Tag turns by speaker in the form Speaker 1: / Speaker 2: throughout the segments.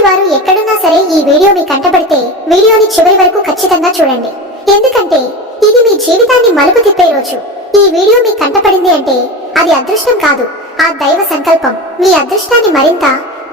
Speaker 1: కుంభరాశి వారు ఎక్కడున్నా సరే ఈ వీడియో మీ కంటపడితే వీడియోని చివరి వరకు ఖచ్చితంగా చూడండి. ఎందుకంటే ఇది మీ జీవితాన్ని మలుపు తిప్పే రోజు. ఈ వీడియో మీ కంటపడింది అంటే అది అదృష్టం కాదు ఆ దైవ సంకల్పం. మీ అదృష్టాన్ని మరింత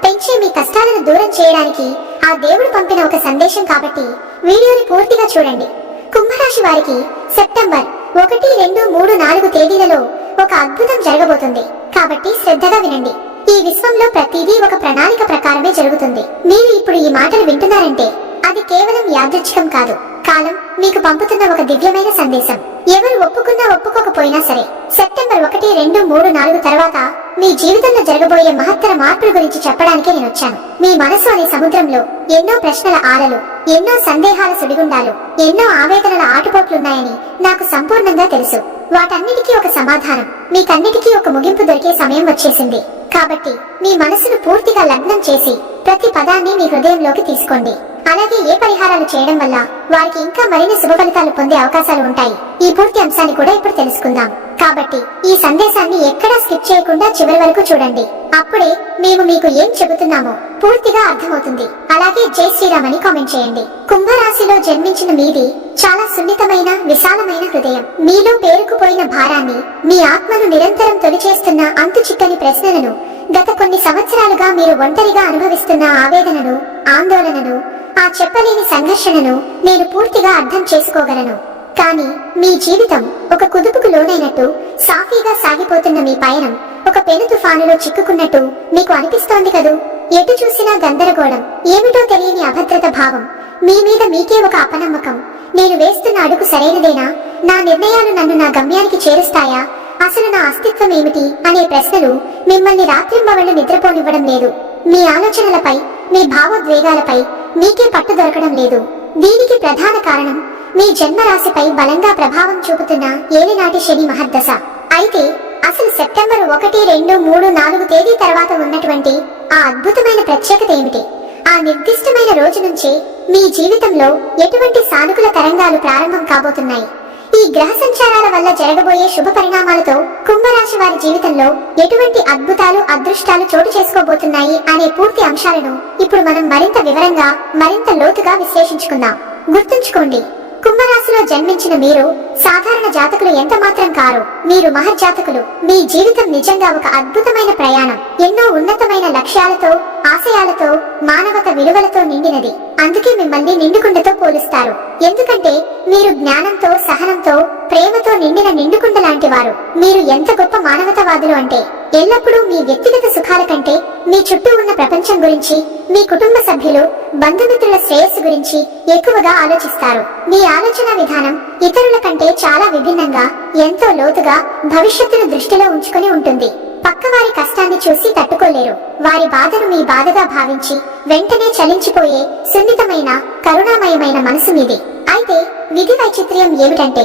Speaker 1: పెంచి మీ కష్టాలను దూరం చేయడానికి ఆ దేవుడు పంపిన ఒక సందేశం కాబట్టి వీడియోని పూర్తిగా చూడండి. కుంభరాశి వారికి సెప్టెంబర్ ఒకటి రెండు మూడు నాలుగు తేదీలలో ఒక అద్భుతం జరగబోతుంది. కాబట్టి శ్రద్ధగా వినండి. ఈ విశ్వంలో ప్రతిదీ ఒక ప్రణాళిక ప్రకారమే జరుగుతుంది. మీరు ఇప్పుడు ఈ మాటలు వింటున్నారంటే అది కేవలం యాదృచ్ఛికం కాదు. కాలం మీకు పంపుతున్న ఒక దివ్యమైన సందేశం. ఎవరు ఒప్పుకున్నా ఒప్పుకోకపోయినా సరే సెప్టెంబర్ ఒకటి రెండు మూడు నాలుగు తర్వాత మీ జీవితంలో జరగబోయే మహత్తర మార్పుల గురించి చెప్పడానికే నేను వచ్చాను. మీ మనసు అనే సముద్రంలో ఎన్నో ప్రశ్నల ఆలలు ఎన్నో సందేహాల సుడిగుండాలు ఎన్నో ఆవేదనల ఆటుపోట్లున్నాయని నాకు సంపూర్ణంగా తెలుసు. వాటన్నిటికీ ఒక సమాధానం మీకన్నిటికీ ఒక ముగింపు దొరికే సమయం వచ్చేసింది. కాబట్టి మీ మనసును పూర్తిగా లగ్నం చేసి ప్రతి పదాన్ని మీ హృదయంలోకి తీసుకోండి. అలాగే ఏ పరిహారాలు చేయడం వల్ల వారికి ఇంకా మరిన్ని శుభ ఫలితాలు పొందే అవకాశాలు ఉంటాయి. ఈ పూర్తి అంశాన్ని కూడా ఇప్పుడు తెలుసుకుందాం. కాబట్టి ఈ సందేశాన్ని ఎక్కడా స్కిప్ చేయకుండా చివరి వరకు చూడండి. అప్పుడే మేము మీకు ఏం చెబుతున్నామో పూర్తిగా అర్థమవుతుంది. అలాగే జై శ్రీరామ్ అని కామెంట్ చేయండి. కుంభరాశిలో జన్మించిన మీది చాలా సున్నితమైన విశాలమైన హృదయం. మీలో పేరుకుపోయిన భారాన్ని మీ ఆత్మను నిరంతరం తొలిచేస్తున్న అంతు చిక్కని ప్రశ్నలను గత కొన్ని సంవత్సరాలుగా మీరు ఒంటరిగా అనుభవిస్తున్న ఆవేదనను ఆందోళనను ఆ చెప్పలేని సంఘర్షణను నేను పూర్తిగా అర్థం చేసుకోగలను. కానీ మీ జీవితం ఒక కుదుపుకు లోనైనట్టు సాఫీగా సాగిపోతున్న మీ పయనం ఒక పెను తుఫానులో చిక్కుకున్నట్టు మీకు అనిపిస్తోంది కదూ? ఎటు చూసినా గందరగోళం ఏమిటో తెలియని అభద్రత భావం. మీ మీద మీకే ఒక అపనమ్మకం. నేను వేస్తున్న అడుగు సరైనదేనా? నా నిర్ణయాలు నన్ను నా గమ్యానికి చేరుస్తాయా? అసలు నా అస్తిత్వం ఏమిటి? అనే ప్రశ్నలు మిమ్మల్ని రాత్రింబవళ్ళు నిద్రపోనివ్వడం లేదు. మీ ఆలోచనలపై మీ భావోద్వేగాలపై మీకే పట్టు దొరకడం లేదు. దీనికి ప్రధాన కారణం మీ జన్మరాశిపై బలంగా ప్రభావం చూపుతున్న ఏలినాటి శని మహర్దశ. అయితే అసలు సెప్టెంబర్ ఒకటి రెండు మూడు నాలుగు తేదీ తర్వాత ఉన్నటువంటి ఆ అద్భుతమైన ప్రత్యేకత ఏమిటి? ఆ నిర్దిష్టమైన రోజు నుంచి మీ జీవితంలో ఎటువంటి సానుకూల తరంగాలు ప్రారంభం కాబోతున్నాయి? ఈ గ్రహ సంచారాల వల్ల జరగబోయే శుభ పరిణామాలతో కుంభరాశి వారి జీవితంలో ఎటువంటి అద్భుతాలు అదృష్టాలు చోటు చేసుకోబోతున్నాయి అనే పూర్తి అంశాలను ఇప్పుడు మనం మరింత వివరంగా మరింత లోతుగా విశ్లేషించుకుందాం. గుర్తుంచుకోండి కుంభరాశిలో జన్మించిన మీరు సాధారణ జాతకులు ఎంత మాత్రం కారు? మీరు మహర్జాతకులు మీ జీవితం నిజంగా ఒక అద్భుతమైన ప్రయాణం. ఎన్నో ఉన్నతమైన లక్ష్యాలతో ఆశయాలతో మానవత విలువలతో నిండినది. అందుకే మిమ్మల్ని నిండుకుండతో పోలుస్తారు. ఎందుకంటే మీరు జ్ఞానంతో సహనంతో ప్రేమతో నిండిన నిండుకుండ లాంటి వారు. మీరు ఎంత గొప్ప మానవతవాదులు అంటే ఎల్లప్పుడూ మీ వ్యక్తిగత సుఖాల కంటే మీ చుట్టూ ఉన్న ప్రపంచం గురించి మీ కుటుంబ సభ్యులు బంధుమిత్రుల శ్రేయస్సు గురించి ఎక్కువగా ఆలోచిస్తారు. మీ ఆలోచన విధానం ఇతరుల కంటే చాలా విభిన్నంగా ఎంతో లోతుగా భవిష్యత్తును దృష్టిలో ఉంచుకొని ఉంటుంది. పక్కవారి కష్టాన్ని చూసి తట్టుకోలేరు. వారి బాధను మీ బాధగా భావించి వెంటనే చలించిపోయే సున్నితమైన కరుణామయమైన మనసు మీది. అయితే విధి వైచిత్ర్యం ఏమిటంటే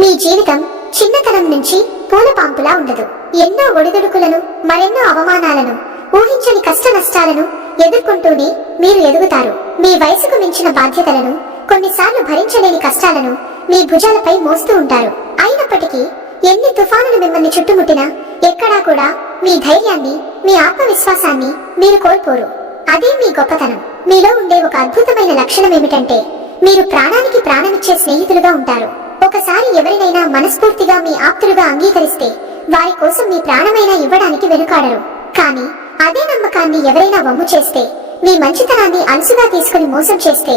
Speaker 1: మీ జీవితం చిన్నతనం నుంచి పూల పాంపులా ఉండదు. ఎన్నో ఒడిదుడుకులను మరెన్నో అవమానాలను ఊహించని కష్ట నష్టాలను ఎదుర్కొంటూనే మీరు ఎదుగుతారు. మీ వయసుకు మించిన బాధ్యతలను కొన్నిసార్లు భరించలేని కష్టాలను మీ భుజాలపై మోస్తూ ఉంటారు. అయినప్పటికీ ఎన్ని తుఫానులు మిమ్మల్ని చుట్టుముట్టినా ఎక్కడా కూడా మీ ధైర్యాన్ని మీ ఆత్మవిశ్వాసాన్ని మీరు కోల్పోరు. అదే మీ గొప్పతనం. మీలో ఉండే ఒక అద్భుతమైన లక్షణం ఏమిటంటే మీరు ప్రాణానికి ప్రాణమిచ్చే స్నేహితులుగా ఉంటారు. ఒకసారి ఎవరినైనా మనస్ఫూర్తిగా మీ ఆప్తులుగా అంగీకరిస్తే వారి కోసం మీ ప్రాణమైనా ఇవ్వడానికి వెనుకాడరు. కానీ అదే నమ్మకాన్ని ఎవరైనా వమ్ము చేస్తే మీ మంచితనాన్ని అలసుగా తీసుకుని మోసం చేస్తే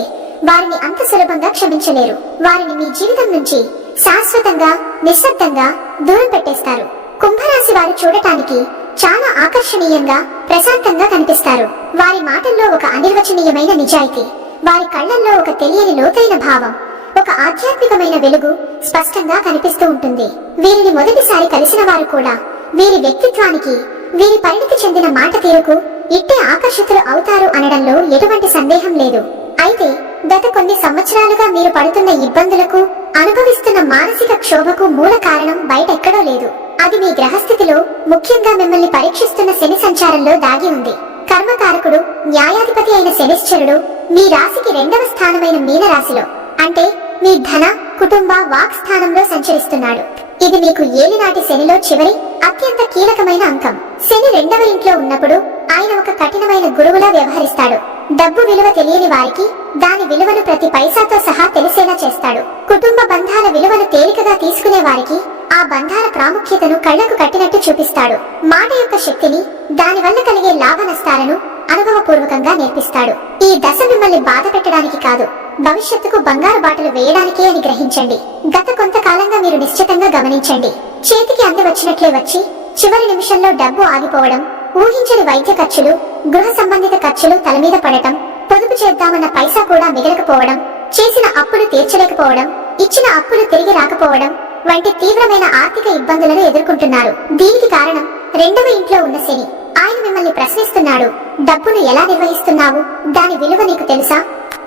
Speaker 1: వారిని అంత సులభంగా క్షమించలేరు. వారిని మీ జీవితం నుంచి శాశ్వతంగా నిశ్శబ్దంగా దూరం పెట్టేస్తారు. కుంభరాశి వారు చూడటానికి చాలా ఆకర్షణీయంగా ప్రశాంతంగా కనిపిస్తారు. వారి మాటల్లో ఒక అనిర్వచనీయమైన నిజాయితీ వారి కళ్ళల్లో ఒక తెలియని లోతైన భావం ఒక ఆధ్యాత్మికమైన వెలుగు స్పష్టంగా కనిపిస్తూ ఉంటుంది. వీరిని మొదటిసారి కలిసిన వారు కూడా వీరి వ్యక్తిత్వానికి వీరి పరిణితి చెందిన మాట తీరుకు ఇట్టే ఆకర్షితులు అవుతారు అనడంలో ఎటువంటి సందేహం లేదు. అయితే గత కొన్ని సంవత్సరాలుగా మీరు పడుతున్న ఇబ్బందులకు అనుభవిస్తున్న మానసిక క్షోభకు మూల కారణం బయట ఎక్కడో లేదు. అది మీ గ్రహస్థితిలో ముఖ్యంగా మిమ్మల్ని పరీక్షిస్తున్న శని సంచారంలో దాగి ఉంది. కర్మకారకుడు న్యాయాధిపతి అయిన శనిశ్చరుడు మీ రాశికి రెండవ స్థానమైన మీన రాశిలో అంటే మీ ధన కుటుంబ వాక్ స్థానంలో సంచరిస్తున్నాడు. ఇది మీకు ఏలినాటి శనిలో చివరి అత్యంత కీలకమైన అంకం. శని రెండవ ఇంట్లో ఉన్నప్పుడు ఆయన ఒక కఠినమైన గురువులా వ్యవహరిస్తాడు. డబ్బు విలువ తెలియని వారికి దాని విలువను ప్రతి పైసాతో సహా తెలిసేలా చేస్తాడు. కుటుంబ బంధాల విలువను తేలికగా తీసుకునే వారికి ఆ బంధాల ప్రాముఖ్యతను కళ్ళకు కట్టినట్టు చూపిస్తాడు. మాట యొక్క శక్తిని దానివల్ల కలిగే లాభ నష్టాలను అనుభవపూర్వకంగా నేర్పిస్తాడు. ఈ దశ మిమ్మల్ని బాధ పెట్టడానికి కాదు భవిష్యత్తుకు బంగారు బాటలు వేయడానికే అని గ్రహించండి. గత కొంతకాలంగా మీరు నిశ్చితంగా గమనించండి. చేతికి అంది వచ్చినట్లే వచ్చి చివరి నిమిషంలో డబ్బు ఆగిపోవడం ఊహించని వైద్య ఖర్చులు గృహ సంబంధిత ఖర్చులు తల మీద పడటం పొదుపు చేద్దామన్న పైసా కూడా మిగలకపోవడం చేసిన అప్పులు తీర్చలేకపోవడం ఇచ్చిన అప్పులు తిరిగి రాకపోవడం వంటి తీవ్రమైన ఆర్థిక ఇబ్బందులను ఎదుర్కొంటున్నారు. దీనికి కారణం రెండవ ఇంట్లో ఉన్న శని. ఆయన మిమ్మల్ని ప్రశ్నిస్తున్నాడు డబ్బును ఎలా నిర్వహిస్తున్నావు? దాని విలువ నీకు తెలుసా?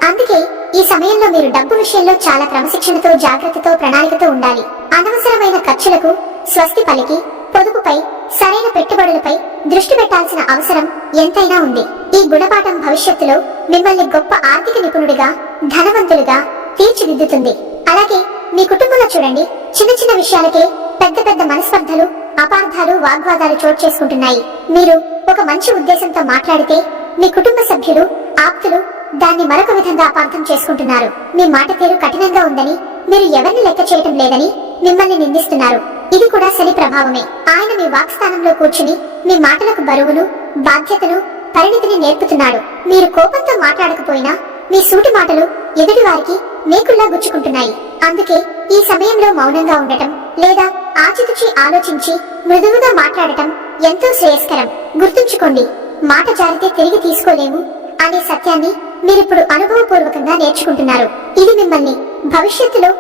Speaker 1: అందుకే ఈ సమయంలో మీరు డబ్బు విషయంలో చాలా క్రమశిక్షణతో జాగ్రత్తతో ప్రణాళికతో ఉండాలి. అనవసరమైన ఖర్చులకు స్వస్తి పలికి పొదుపుపై సరైన పెట్టుబడులపై దృష్టి పెట్టాల్సిన అవసరం ఎంతైనా ఉంది. ఈ గుణపాఠం భవిష్యత్తులో మిమ్మల్ని గొప్ప ఆర్థిక నిపుణుడిగా ధనవంతులుగా తీర్చిదిద్దుతుంది. అలాగే మీ కుటుంబంలో చూడండి చిన్న చిన్న విషయాలకే పెద్ద పెద్ద మనస్పర్ధలు అపార్థాలు వాగ్వాదాలు చోటు చేసుకుంటున్నాయి. మీరు ఒక మంచి ఉద్దేశంతో మాట్లాడితే మీ కుటుంబ సభ్యులు ఆప్తులు దాన్ని మరొక విధంగా అపార్థం చేసుకుంటున్నారు. మీ మాట తీరు కఠినంగా ఉందని మీరు ఎవరిని లెక్క చేయటం లేదని మిమ్మల్ని నిందిస్తున్నారు. ఇది కూడా శని ప్రభావమే. ఆయన మీ వాక్స్థానంలో కూర్చుని మీ మాటలకు బరువును బాధ్యతను పరిణితిని నేర్పుతున్నాడు. మీరు కోపంతో మాట్లాడకపోయినా మీ సూటి మాటలు ఎదుటి వారికి మేకుల్లా గుచ్చుకుంటున్నాయి. అందుకే ఈ సమయంలో మౌనంగా ఉండటం లేదా ఆచితూచి ఆలోచించి మృదువుగా మాట్లాడటం ఎంతో శ్రేయస్కరం. గుర్తుంచుకోండి మాట జారితే తిరిగి తీసుకోలేము అనే సత్యాన్ని మీరిప్పుడు అనుభవపూర్వకంగా నేర్చుకుంటున్నారు. ఇది మిమ్మల్ని భవిష్యత్తులో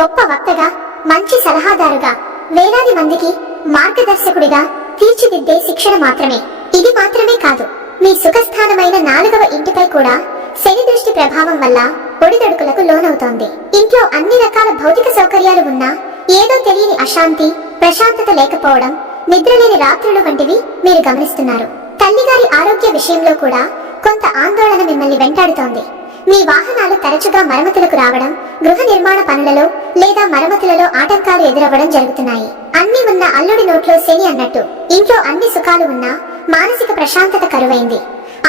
Speaker 1: గొప్ప వక్తగా మంచి సలహాదారుగా వేలాది మందికి మార్గదర్శకుడిగా తీర్చిదిద్దే శిక్షణ మాత్రమే. ఇది మాత్రమే కాదు మీ సుఖస్థానమైన నాలుగవ ఇంటిపై కూడా శని దృష్టి ప్రభావం వల్ల ఒడిదొడుకులకు లోనవుతోంది. ఇంట్లో అన్ని రకాల భౌతిక సౌకర్యాలు ఉన్నా ఏదో తెలియని అశాంతి ప్రశాంతత లేకపోవడం నిద్రలేని రాత్రులు వంటివి మీరు గమనిస్తున్నారు. తల్లిగారి ఆరోగ్య విషయంలో కూడా కొంత ఆందోళన మిమ్మల్ని వెంటాడుతోంది. మీ వాహనాలు తరచుగా మరమ్మతులకు రావడం గృహ నిర్మాణ పనులలో లేదా మరమ్మతులలో ఆటంకాలు ఎదురవ్వడం జరుగుతున్నాయి. అన్ని ఉన్న అల్లుడి నోట్లో శని అన్నట్టు. ఇంట్లో అన్ని సుఖాలు ఉన్నా మానసిక ప్రశాంతత కరువైంది.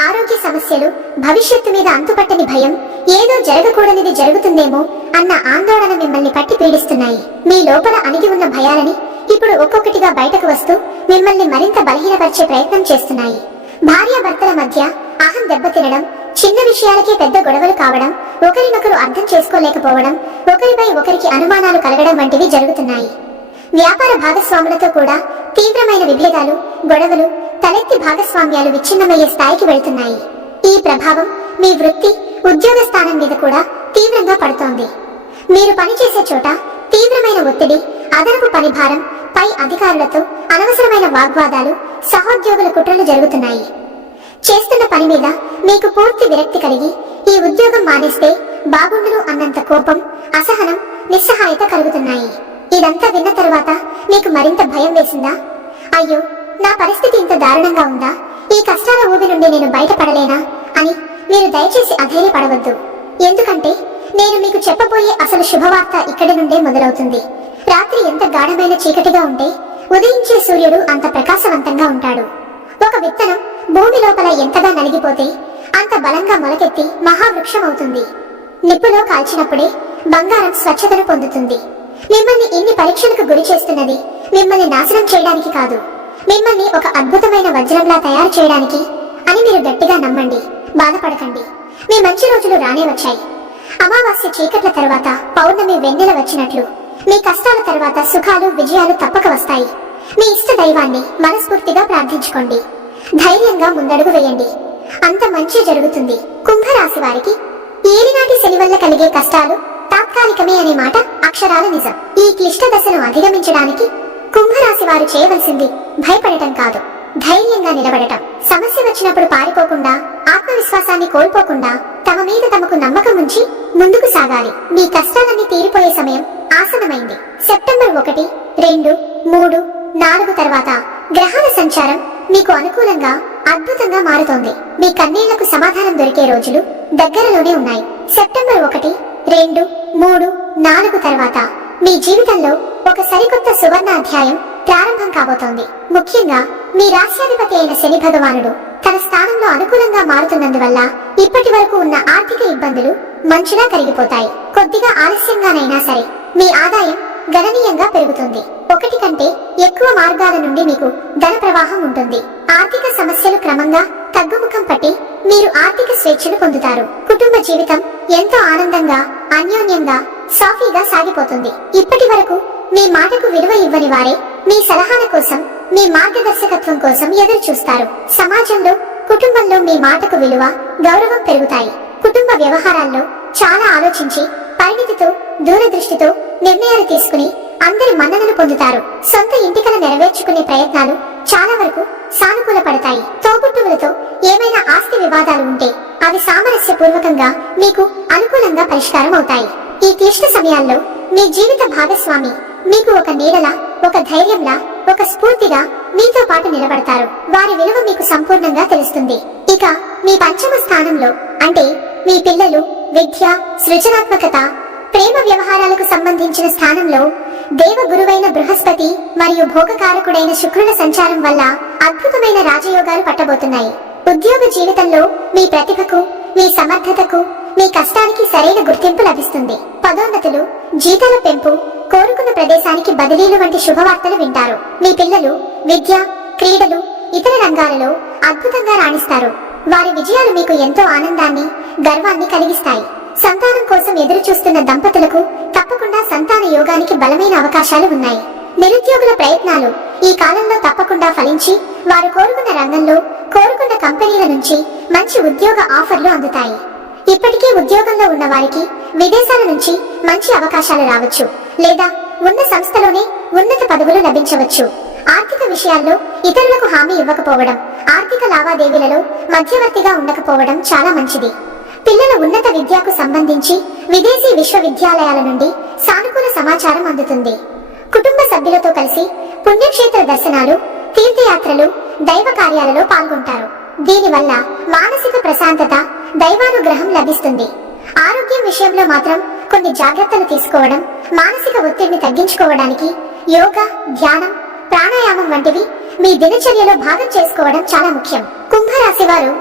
Speaker 1: ఆరోగ్య సమస్యలు భవిష్యత్తు మీద అంతుపట్టని భయం ఏదో జరగకూడనిది జరుగుతుందేమో అన్న ఆందోళన మిమ్మల్ని పట్టి పీడిస్తున్నాయి. మీ లోపల అణిగి ఉన్న భయాలని ఇప్పుడు ఒక్కొక్కటిగా బయటకు వస్తూ మిమ్మల్ని మరింత బలహీనపరిచే ప్రయత్నం చేస్తున్నాయి. భార్యాభర్తల మధ్య అహం దెబ్బతినడం చిన్న విషయాలకే పెద్ద గొడవలు కావడం ఒకరినొకరు అర్థం చేసుకోలేకపోవడం ఒకరిపై ఒకరికి అనుమానాలు కలగడం వంటివి జరుగుతున్నాయి. వ్యాపార భాగస్వాములతో కూడా తీవ్రమైన విభేదాలు గొడవలు తలెత్తి భాగస్వామ్యాలు విచ్ఛిన్నమయ్యే స్థాయికి వెళుతున్నాయి. ఈ ప్రభావం మీ వృత్తి ఉద్యోగ స్థానం మీద కూడా తీవ్రంగా పడుతోంది. మీరు పనిచేసే చోట తీవ్రమైన ఒత్తిడి అదనపు పనిభారం పై అధికారులతో అనవసరమైన వాగ్వాదాలు సహోద్యోగుల కుట్రలు జరుగుతున్నాయి. చేస్తున్న పని మీద మీకు పూర్తి విరక్తి కలిగి ఈ ఉద్యోగం మానేస్తే బాగుండును అన్నంత కోపం అసహనం నిస్సహాయత కలుగుతున్నాయి. ఇదంతా విన్న తరువాత మీకు మరింత భయం వేసిందా? అయ్యో నా పరిస్థితి ఇంత దారుణంగా ఉందా? ఈ కష్టాల ఊబి నుండి నేను బయటపడలేనా? అని మీరు దయచేసి అధైర్యపడవద్దు. ఎందుకంటే నేను మీకు చెప్పబోయే అసలు శుభవార్త ఇక్కడి నుండే మొదలవుతుంది. రాత్రి ఎంత గాఢమైన చీకటిగా ఉంటే ఉదయించే సూర్యుడు అంత ప్రకాశవంతంగా ఉంటాడు. ఒక విత్తనం భూమి లోపల ఎంతగా నలిగిపోతే అంత బలంగా మొలకెత్తి మహావృక్షం అవుతుంది నిప్పులో కాల్చినప్పుడే బంగారం స్వచ్ఛతను పొందుతుంది. మిమ్మల్ని ఇన్ని పరీక్షలకు గురి చేస్తున్నది మిమ్మల్ని నాశనం చేయడానికి కాదు. మిమ్మల్ని ఒక అద్భుతమైన వజ్రంలా తయారు చేయడానికి అని మీరు గట్టిగా నమ్మండి. బాధపడకండి. మీ మంచి రోజులు రానే వచ్చాయి. అమావాస్య చీకట్ల తర్వాత పౌర్ణమి వెన్నెల వచ్చినట్లు మీ కష్టాల తర్వాత సుఖాలు విజయాలు తప్పక వస్తాయి. మీ ఇష్ట దైవాన్ని మనస్ఫూర్తిగా ప్రార్థించుకోండి. ధైర్యంగా ముందడుగు వేయండి. అంత మంచి జరుగుతుంది. కుంభరాశి వారికి ఏలినాటి శని వల్ల కలిగే కష్టాలు తాత్కాలికమే అనే మాట అక్షరాల నిజం. ఈ క్లిష్ట దశను అధిగమించడానికి కుంభరాశి వారు చేయవలసింది భయపడటం కాదు. ధైర్యంగా నిలబడటం. సమస్య వచ్చినప్పుడు పారిపోకుండా ఆత్మవిశ్వాసాన్ని కోల్పోకుండా తమ మీద తమకు నమ్మకం ఉంచి ముందుకు సాగాలి. మీ కష్టాలన్నీ తీరిపోయే సమయం ఆసనమైంది సెప్టెంబర్ ఒకటి రెండు మూడు నాలుగు తర్వాత గ్రహాల సంచారం మీకు అనుకూలంగా అద్భుతంగా మారుతోంది. మీ కన్నీళ్ళకు సమాధానం దొరికే రోజులు దగ్గరలోనే ఉన్నాయి. సెప్టెంబర్ ఒకటి రెండు మూడు నాలుగు తర్వాత మీ జీవితంలో ఒక సరికొత్త సువర్ణ అధ్యాయం ప్రారంభం కాబోతోంది. ముఖ్యంగా మీ రాష్ట్రాధిపతి అయిన శని భగవానుడు తన స్థానంలో అనుకూలంగా మారుతున్నందువల్ల ఇప్పటి వరకు ఉన్న ఆర్థిక ఇబ్బందులు మంచులా కరిగిపోతాయి. కొద్దిగా ఆలస్యంగానైనా సరే మీ ఆదాయం గణనీయంగా పెరుగుతుంది. ఒకటి కంటే ఎక్కువ మార్గాల నుండి మీకు ధన ప్రవాహం ఉంటుంది. ఆర్థిక సమస్యలు క్రమంగా తగ్గుముఖం పట్టి మీరు ఆర్థిక స్వేచ్ఛను పొందుతారు. కుటుంబ జీవితం ఎంతో ఆనందంగా అన్యోన్యంగా సాఫీగా సాగిపోతుంది. ఇప్పటి వరకు మీ మాటకు విలువ ఇవ్వని వారే మీ సలహాల కోసం మీ మార్గదర్శకత్వం కోసం ఎదురు చూస్తారు సమాజంలో కుటుంబంలో మీ మాటకు విలువ గౌరవం పెరుగుతాయి. కుటుంబ వ్యవహారాల్లో చాలా ఆలోచించి పరిణితితో దూరదృష్టితో నిర్ణయాలు తీసుకుని అందరి మన్ననలు పొందుతారు. సొంత ఇంటికల నెరవేర్చుకునే ప్రయత్నాలు చాలా వరకు సానుకూల పడతాయి తోబుట్టువులతో ఏమైనా ఆస్తి వివాదాలు ఉంటే అవి సామరస్యపూర్వకంగా మీకు అనుకూలంగా పరిష్కారం అవుతాయి. ఈ క్లిష్ట సమయాల్లో మీ జీవిత భాగస్వామి మీకు ఒక నీడలా ఒక ధైర్యంలా ఒక స్ఫూర్తిగా మీతో పాటు నిలబడతారు. వారి విలువ మీకు సంపూర్ణంగా తెలుస్తుంది. ఇక మీ పంచమ స్థానంలో అంటే మీ పిల్లలు విద్య సృజనాత్మకత ప్రేమ వ్యవహారాలకు సంబంధించిన స్థానంలో దేవ గురువైన బృహస్పతి మరియు భోగకారకుడైన శుక్రుల సంచారం వల్ల అద్భుతమైన రాజయోగాలు పట్టబోతున్నాయి. ఉద్యోగ జీవితంలో మీ ప్రతిభకు మీ సమర్థతకు మీ కష్టానికి సరైన గుర్తింపు లభిస్తుంది. పదోన్నతులు జీతాల పెంపు కోరుకున్న ప్రదేశానికి బదిలీలు వంటి శుభవార్తలు వింటారు. మీ పిల్లలు విద్య క్రీడలు ఇతర రంగాలలో అద్భుతంగా రాణిస్తారు. వారి విజయాలు మీకు ఎంతో ఆనందాన్ని గర్వాన్ని కలిగిస్తాయి. సంతానం కోసం ఎదురు చూస్తున్న దంపతులకు తప్పకుండా సంతాన యోగానికి బలమైన అవకాశాలు ఉన్నాయి. నిరుద్యోగుల ప్రయత్నాలు ఈ కాలంలో తప్పకుండా ఫలించి వారు కోరుకున్న రంగంలో కోరుకున్న కంపెనీల నుంచి మంచి ఉద్యోగ ఆఫర్లు అందుతాయి. ఇప్పటికే ఉద్యోగంలో ఉన్న వారికి విదేశాల నుంచి మంచి అవకాశాలు రావచ్చు లేదా ఉన్న సంస్థలోనే ఉన్నత పదవులు లభించవచ్చు. ఆర్థిక విషయాల్లో ఇతరులకు హామీ ఇవ్వకపోవడం ఆర్థిక లావాదేవీలలో మధ్యవర్తిగా ఉండకపోవడం చాలా మంచిది. పిల్లల ఉన్నత విద్యకు సంబంధించి విదేశీ విశ్వవిద్యాలయాల నుండి సానుకూల సమాచారం అందుతుంది. కుటుంబ సభ్యులతో కలిసి పుణ్యక్షేత్ర దర్శనాలు తీర్థయాత్రలు దైవ కార్యాలలో పాల్గొంటారు. దీనివల్ల మానసిక ప్రశాంతత దైవానుగ్రహం లభిస్తుంది. ఆరోగ్యం విషయంలో మాత్రం కొన్ని జాగ్రత్తలు తీసుకోవడం మానసిక ఒత్తిడిని తగ్గించుకోవడానికి యోగా ధ్యానం ప్రాణాయామం వంటివి మీ దినచర్యలో భాగం చేసుకోవడం చాలా ముఖ్యం. కుంభరాశి వారు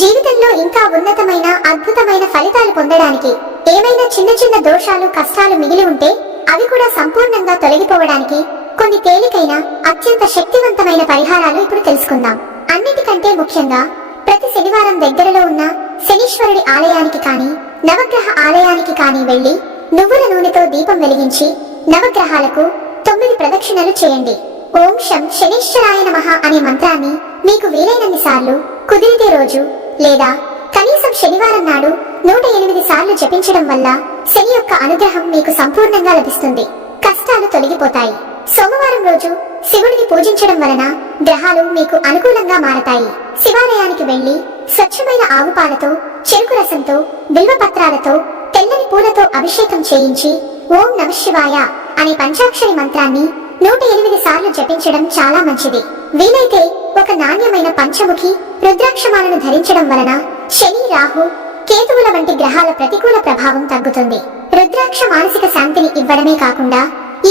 Speaker 1: జీవితంలో ఇంకా ఉన్నతమైన అద్భుతమైన ఫలితాలు పొందడానికి ఏమైనా చిన్న చిన్న దోషాలు కష్టాలు మిగిలి ఉంటే అవి కూడా సంపూర్ణంగా తొలగిపోవడానికి కొన్ని తేలికైన అత్యంత శక్తివంతమైన పరిహారాలు ఇప్పుడు తెలుసుకుందాం. అన్నిటికంటే ముఖ్యంగా ప్రతి శనివారం దగ్గరలో ఉన్న శనీశ్వరుడి ఆలయానికి కానీ నవగ్రహ ఆలయానికి కానీ వెళ్ళి నువ్వుల నూనెతో దీపం వెలిగించి నవగ్రహాలకు తొమ్మిది ప్రదక్షిణలు చేయండి. ఓం శం శనీశ్వరాయ నమః అనే మంత్రాన్ని మీకు వీలైనన్ని సార్లు కుదిరితే రోజు లేదా కనీసం శనివారం నాడు నూట ఎనిమిది సార్లు జపించడం వల్ల శని యొక్క అనుగ్రహం మీకు సంపూర్ణంగా లభిస్తుంది. కష్టాలు తొలగిపోతాయి. సోమవారం రోజు శివుడిని పూజించడం వలన గ్రహాలు మీకు అనుకూలంగా మారతాయి. శివాలయానికి వెళ్ళి స్వచ్ఛమైన ఆవు పాలతో చెరుకు రసంతో బిల్వపత్రాలతో తెల్లని పూలతో అభిషేకం చేయించి ఓం నమశివాయ అనే పంచాక్షరి మంత్రాన్ని నూట ఎనిమిది సార్లు జపించడం చాలా మంచిది. వీలైతే ఒక నాణ్యమైన పంచముఖి రుద్రాక్షమాలను ధరించడం వలన శని రాహు కేతువుల వంటి గ్రహాల ప్రతికూల ప్రభావం తగ్గుతుంది. రుద్రాక్ష మానసిక శాంతిని ఇవ్వడమే కాకుండా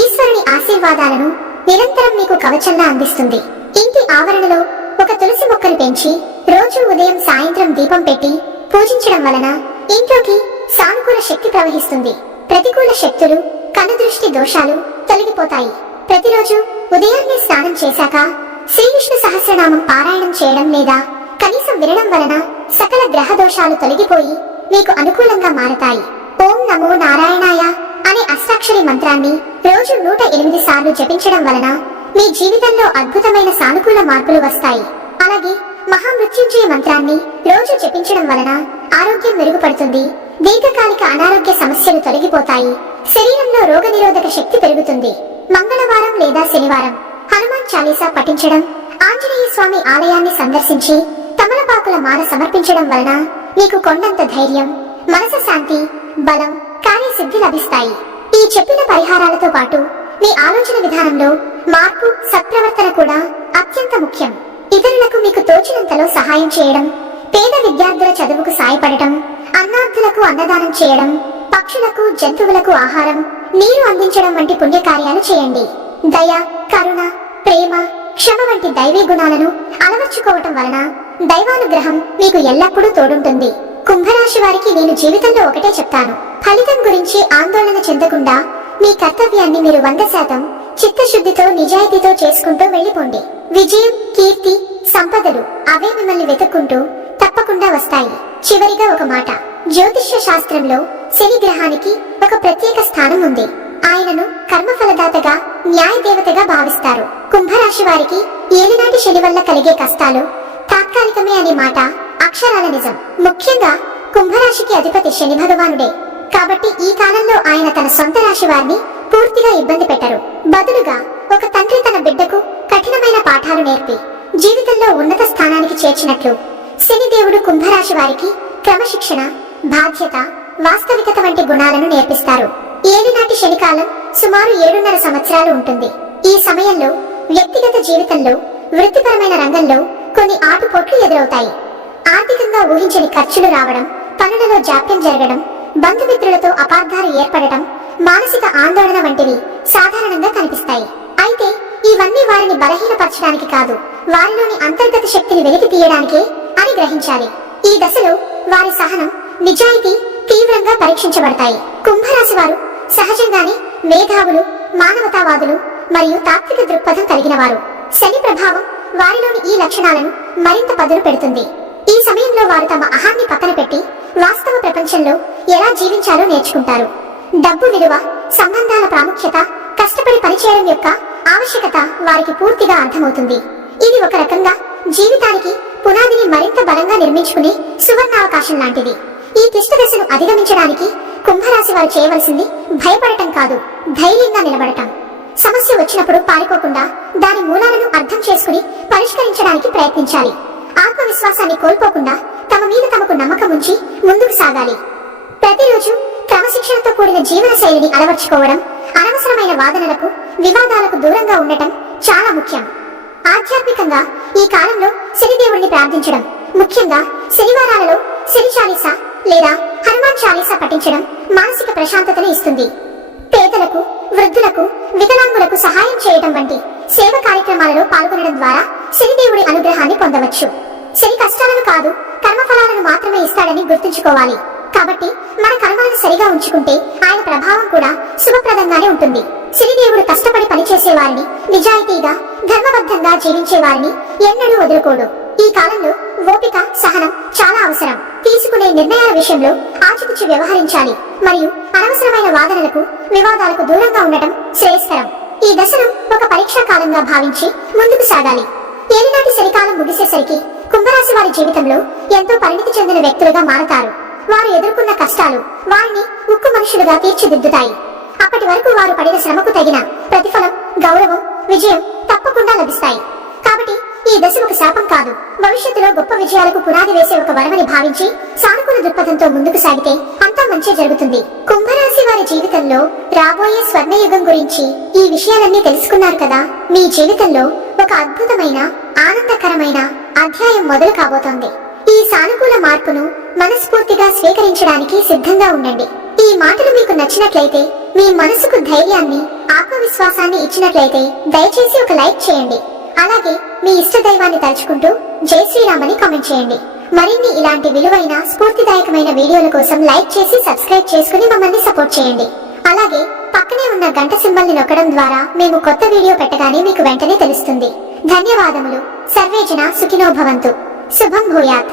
Speaker 1: ఈశ్వరుని ఆశీర్వాదాలను నిరంతరం మీకు కవచంగా అందిస్తుంది. ఇంటి ఆవరణలో ఒక తులసి మొక్కను పెంచి రోజు ఉదయం సాయంత్రం దీపం పెట్టి పూజించడం వలన ఇంట్లోకి సానుకూల శక్తి ప్రవహిస్తుంది. ప్రతికూల శక్తులు కనుదృష్టి దోషాలు తొలగిపోతాయి. ప్రతిరోజు ఉదయాన్నే స్నానం చేశాక శ్రీ విష్ణు సహస్రనామం పారాయణం చేయడం లేదా కనీసం వినడం వలన సకల గ్రహ దోషాలు తొలగిపోయి మీకు అనుకూలంగా మారతాయి. ఓం నమో నారాయణాయ అనే అష్టాక్షరి మంత్రాన్ని రోజు నూట ఎనిమిది సార్లు జపించడం వలన మీ జీవితంలో అద్భుతమైన సానుకూల మార్పులు వస్తాయి. అలాగే మహామృత్యుంజయ మంత్రాన్ని రోజు జపించడం వలన ఆరోగ్యం మెరుగుపడుతుంది దీర్ఘకాలిక అనారోగ్య సమస్యలు తొలగిపోతాయి శరీరంలో రోగనిరోధక శక్తి పెరుగుతుంది. మంగళవారం లేదా శనివారం హనుమాన్ చాలీసా పఠించడం ఆంజనేయ స్వామి ఆలయాన్ని సందర్శించి తమలపాకుల మాల సమర్పించడం వలన మీకు కొండంత ధైర్యం మనసు శాంతి బలం కార్యసిద్ధి లభిస్తాయి. ఈ చెప్పిన పరిహారాలతో పాటు మీ ఆలోచన విధానంలో మార్పు సత్ప్రవర్తన కూడా అత్యంత ముఖ్యం. ఇతరులకు మీకు తోచినంతలో సహాయం చేయడం పేద విద్యార్థుల చదువుకు సాయపడటం అన్నార్థులకు అన్నదానం చేయడం పక్షులకు జంతువులకు ఆహారం నీరు అందించడం వంటి పుణ్యకార్యాలు చేయండి. దయ కరుణ ప్రేమ క్షమ వంటి దైవీ గుణాలను అలవర్చుకోవటం వలన దైవానుగ్రహం మీకు ఎల్లప్పుడూ తోడుంటుంది. కుంభరాశి వారికి నేను జీవితంలో ఒకటే చెప్తాను. ఫలితం గురించి ఆందోళన చెందకుండా మీ కర్తవ్యాన్ని మీరు వంద శాతం చిత్తశుద్ధితో నిజాయితీతో చేసుకుంటూ వెళ్ళిపోండి. విజయం కీర్తి సంపదలు అవే మిమ్మల్ని వెతుక్కుంటూ తప్పకుండా వస్తాయి. చివరిగా ఒక మాట. జ్యోతిష్య శాస్త్రంలో శని గ్రహానికి ఒక ప్రత్యేక స్థానం ఉంది. ఆయనను కర్మఫలదాతగా న్యాయ దేవతగా భావిస్తారు. కుంభరాశి వారికి ఏలినాటి శని వల్ల కలిగే కష్టాలు తాత్కాలికమే అనే మాట అక్షరాల నిజం. ముఖ్యంగా కుంభరాశికి అధిపతి శని భగవానుడే. కాబట్టి ఈ కాలంలో ఆయన తన సొంత రాశి వారిని పూర్తిగా ఇబ్బంది పెట్టరు. బదులుగా ఒక తండ్రి తన బిడ్డకు కఠినమైన పాఠాలు నేర్పి జీవితంలో ఉన్నత స్థానానికి చేర్చినట్లు శనిదేవుడు కుంభరాశి వారికి క్రమశిక్షణ బాధ్యత వాస్తవికత వంటి గుణాలను నేర్పిస్తారు. ఏలినాటి శనికాలం సుమారు ఏడున్నర సంవత్సరాలు ఉంటుంది. ఈ సమయంలో వ్యక్తిగత జీవితంలో వృత్తిపరమైన రంగంలో కొన్ని ఆటుపోట్లు ఎదురవుతాయి. ఆర్థికంగా ఊహించని ఖర్చులు రావడం పనులలో జాప్యం జరగడం బంధుమిత్రులతో అపార్థాలు ఏర్పడటం మానసిక ఆందోళన వంటివి సాధారణంగా కనిపిస్తాయి. అయితే ఇవన్నీ వారిని బలహీనపరచడానికి కాదు వారిలోని అంతర్గత శక్తిని వెలికి తీయడానికే అని గ్రహించాలి. ఈ దశలో వారి సహనం నిజాయితీ తీవ్రంగా పరీక్షించబడతాయి. కుంభరాశి వారు సహజంగానే మేధావులు మానవతావాదులు మరియు తాత్విక దృక్పథం కలిగిన వారు శని ప్రభావం వారిలోని ఈ లక్షణాలను మరింత పదును పెడుతుంది. ఈ సమయంలో వారు తమ అహాన్ని పక్కన పెట్టి వాస్తవ ప్రపంచంలో ఎలా జీవించాలో నేర్చుకుంటారు. డబ్బు విలువ సంబంధాల ప్రాముఖ్యత కష్టపడి పనిచేయడం యొక్క ఆవశ్యకత వారికి పూర్తిగా అర్థమవుతుంది. ఇది ఒక రకంగా జీవితానికి పునాదిని మరింత బలంగా నిర్మించుకునే సువర్ణావకాశం లాంటిది. ఈ క్లిష్ట దశను అధిగమించడానికి కుంభరాశి వారు చేయవలసింది భయపడటం కాదు ధైర్యంగా నిలబడటం. సమస్య వచ్చినప్పుడు పారిపోకుండా దాని మూలాలను అర్థం చేసుకుని పరిష్కరించడానికి ప్రయత్నించాలి. ఆత్మవిశ్వాసాన్ని కోల్పోకుండా తమ మీద తమకు నమ్మకం ఉంచి ముందుకు సాగాలి. ప్రతిరోజు క్రమశిక్షణతో కూడిన జీవన శైలిని అలవర్చుకోవడం అనవసరమైన వాదనలకు వివాదాలకు దూరంగా ఉండటం చాలా ముఖ్యం. ఆధ్యాత్మికంగా ఈ కాలంలో శనిదేవుడిని ప్రార్థించడం ముఖ్యంగా శనివారాలలో శని చాలీసా లేదా హనుమాన్ చాలీస పఠించడం మానసిక ప్రశాంతతను ఇస్తుంది. పేదలకు వృద్ధులకు వికలాంగులకు సహాయం చేయడం వంటి సేవ కార్యక్రమాలలో పాల్గొనడం ద్వారా శనిదేవుడి అనుగ్రహాన్ని పొందవచ్చు. శని కష్టాలను కాదు కర్మఫలాలను మాత్రమే ఇస్తాడని గుర్తుంచుకోవాలి. కాబట్టి మన కర్మలను సరిగా ఉంచుకుంటే ఆయన ప్రభావం కూడా శుభప్రదంగానే ఉంటుంది. శనిదేవుడు కష్టపడి పనిచేసేవారిని నిజాయితీగా ధర్మబద్ధంగా జీవించేవారిని ఎన్నడూ వదులుకోడు. ఈ కాలంలో ఓపిక సహనం చాలా అవసరం. తీసుకునే నిర్ణయాల విషయంలో ఆచితూచి వ్యవహరించాలి. మరియు అనవసరమైన వాదనలకు వివాదాలకు దూరంగా ఉండటం శ్రేయస్కరం. ఈ దశను ఒక పరీక్షా కాలంగా భావించి ముందుకు సాగాలి. ఏలినాటి చలికాలం ముగిసేసరికి కుంభరాశి వారి జీవితంలో ఎంతో పరిణితి చెందిన వ్యక్తులుగా మారతారు. వారు ఎదుర్కొన్న కష్టాలు వారిని ఉక్కు మనుషులుగా తీర్చిదిద్దుతాయి. అప్పటి వరకు వారు పడిన శ్రమకు తగిన ప్రతిఫలం గౌరవం విజయం తప్పకుండా లభిస్తాయి. కాబట్టి ఈ దశ ఒక శాపం కాదు. భవిష్యత్తులో గొప్ప విజయాలకు పునాది వేసే ఒక వరమని భావించి సానుకూల దృక్పథంతో ముందుకు సాగితే అంతా మంచి జరుగుతుంది. కుంభరాశి వారి జీవితంలో రాబోయే స్వర్ణయుగం గురించి ఈ విషయాలన్నీ తెలుసుకున్నారు కదా? మీ జీవితంలో ఒక అద్భుతమైన ఆనందకరమైన అధ్యాయం మొదలు కాబోతోంది. ఈ సానుకూల మార్పును మనస్ఫూర్తిగా స్వీకరించడానికి సిద్ధంగా ఉండండి. ఈ మాటలు మీకు నచ్చినట్లయితే మీ మనసుకు ధైర్యాన్ని ఆత్మవిశ్వాసాన్ని ఇచ్చినట్లయితే దయచేసి ఒక లైక్ చేయండి. అలాగే మీ ఇష్ట దైవాన్ని తలుచుకుంటూ జై శ్రీరామని కామెంట్ చేయండి. మరిన్ని ఇలాంటి విలువైన స్ఫూర్తిదాయకమైన వీడియోల కోసం లైక్ చేసి సబ్స్క్రైబ్ చేసుకుని మమ్మల్ని సపోర్ట్ చేయండి. అలాగే పక్కనే ఉన్న గంట సింబల్ని నొక్కడం ద్వారా మేము కొత్త వీడియో పెట్టగానే మీకు వెంటనే తెలుస్తుంది. ధన్యవాదములు. సర్వేజన సుఖినోభవంతు శుభం భూయాత్.